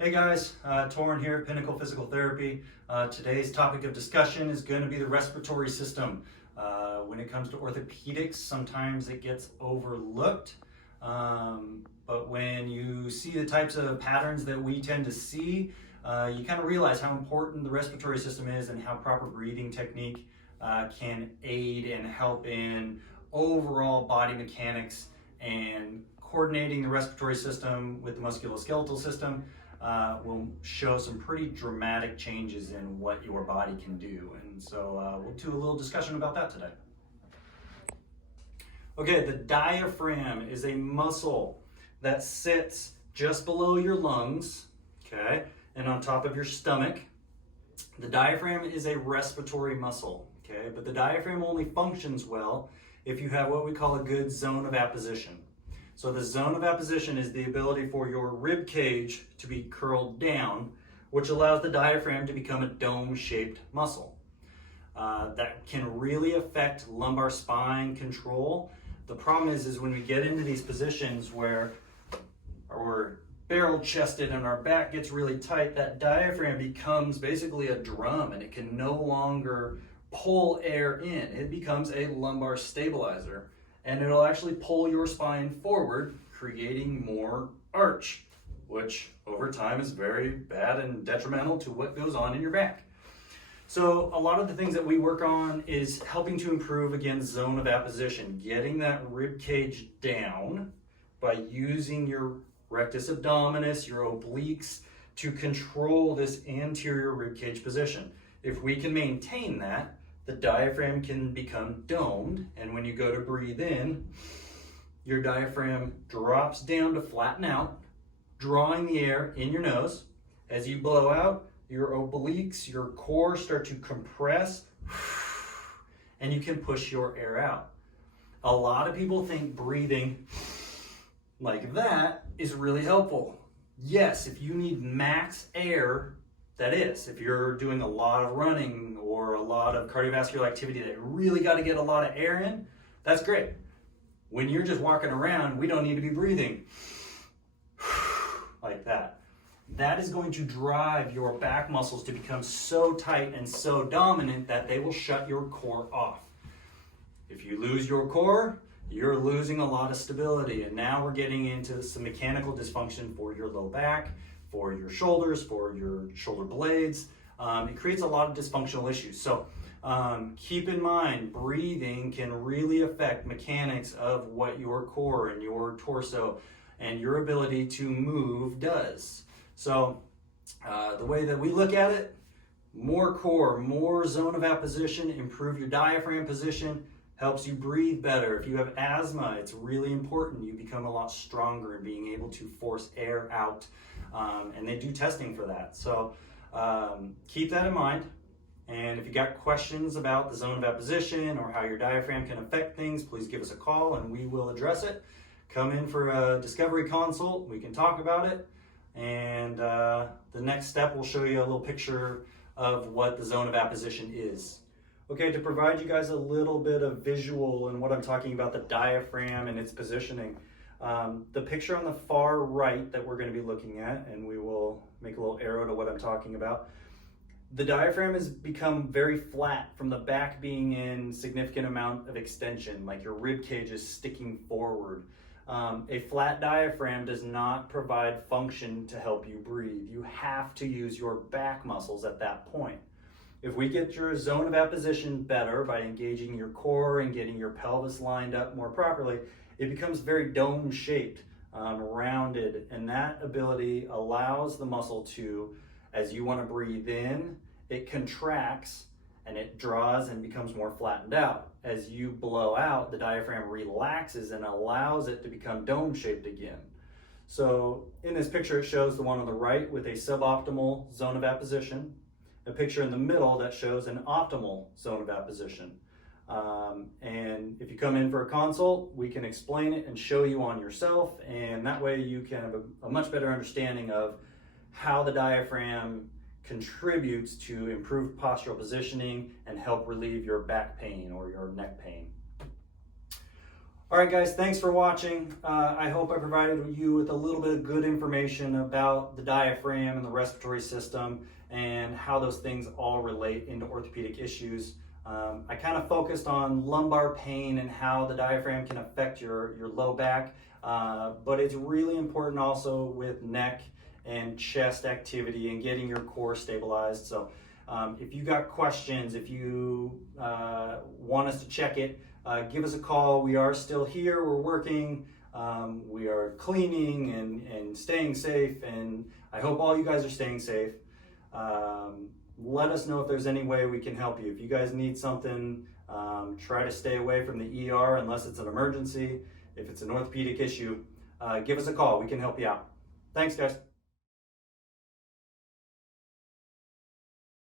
Hey guys, Torin here, Pinnacle Physical Therapy. Today's topic of discussion is going to be the respiratory system. When it comes to orthopedics, sometimes it gets overlooked, but when you see the types of patterns that we tend to see, you kind of realize how important the respiratory system is and how proper breathing technique can aid and help in overall body mechanics and coordinating the respiratory system with the musculoskeletal system. Will show some pretty dramatic changes in what your body can do. And so we'll do a little discussion about that today. Okay, the diaphragm is a muscle that sits just below your lungs, okay, and on top of your stomach. The diaphragm is a respiratory muscle, okay, but the diaphragm only functions well if you have what we call a good zone of apposition. So the zone of apposition is the ability for your rib cage to be curled down, which allows the diaphragm to become a dome-shaped muscle. That can really affect lumbar spine control. The problem is when we get into these positions where we're barrel-chested and our back gets really tight, that diaphragm becomes basically a drum and it can no longer pull air in. It becomes a lumbar stabilizer. And it'll actually pull your spine forward, creating more arch, which over time is very bad and detrimental to what goes on in your back. So a lot of the things that we work on is helping to improve, again, zone of apposition, getting that rib cage down by using your rectus abdominis, your obliques, to control this anterior rib cage position. If we can maintain that, the diaphragm can become domed, and when you go to breathe in, your diaphragm drops down to flatten out, drawing the air in your nose. As you blow out, your obliques, your core start to compress, and you can push your air out. A lot of people think breathing like that is really helpful. Yes, if you need max air, that is, if you're doing a lot of running or a lot of cardiovascular activity that you really got to get a lot of air in, that's great. When you're just walking around, we don't need to be breathing like that. That is going to drive your back muscles to become so tight and so dominant that they will shut your core off. If you lose your core, you're losing a lot of stability, and now we're getting into some mechanical dysfunction for your low back, for your shoulders, for your shoulder blades. It creates a lot of dysfunctional issues. So keep in mind, breathing can really affect mechanics of what your core and your torso and your ability to move does. So the way that we look at it, more core, more zone of apposition, improve your diaphragm position, helps you breathe better. If you have asthma, it's really important. You become a lot stronger in being able to force air out. And they do testing for that. So keep that in mind. And if you got questions about the zone of apposition or how your diaphragm can affect things, please give us a call and we will address it. Come in for a discovery consult. We can talk about it. And the next step will show you a little picture of what the zone of apposition is. Okay, to provide you guys a little bit of visual in what I'm talking about, the diaphragm and its positioning. The picture on the far right that we're going to be looking at, and we will make a little arrow to what I'm talking about. The diaphragm has become very flat from the back being in significant amount of extension, like your rib cage is sticking forward. A flat diaphragm does not provide function to help you breathe. You have to use your back muscles at that point. If we get your zone of apposition better by engaging your core and getting your pelvis lined up more properly, it becomes very dome-shaped, rounded, and that ability allows the muscle to, as you want to breathe in, it contracts and it draws and becomes more flattened out. As you blow out, the diaphragm relaxes and allows it to become dome-shaped again. So in this picture, it shows the one on the right with a suboptimal zone of apposition, a picture in the middle that shows an optimal zone of apposition. And if you come in for a consult, we can explain it and show you on yourself, and that way you can have a much better understanding of how the diaphragm contributes to improved postural positioning and help relieve your back pain or your neck pain. All right, guys, thanks for watching. I hope I provided you with a little bit of good information about the diaphragm and the respiratory system and how those things all relate into orthopedic issues. I kind of focused on lumbar pain and how the diaphragm can affect your low back, but it's really important also with neck and chest activity and getting your core stabilized. So if you got questions, if you want us to check it, give us a call. We are still here, we're working, we are cleaning and staying safe, and I hope all you guys are staying safe. Let us know if there's any way we can help you. If you guys need something, try to stay away from the ER unless it's an emergency. If it's an orthopedic issue, give us a call. We can help you out. Thanks, guys.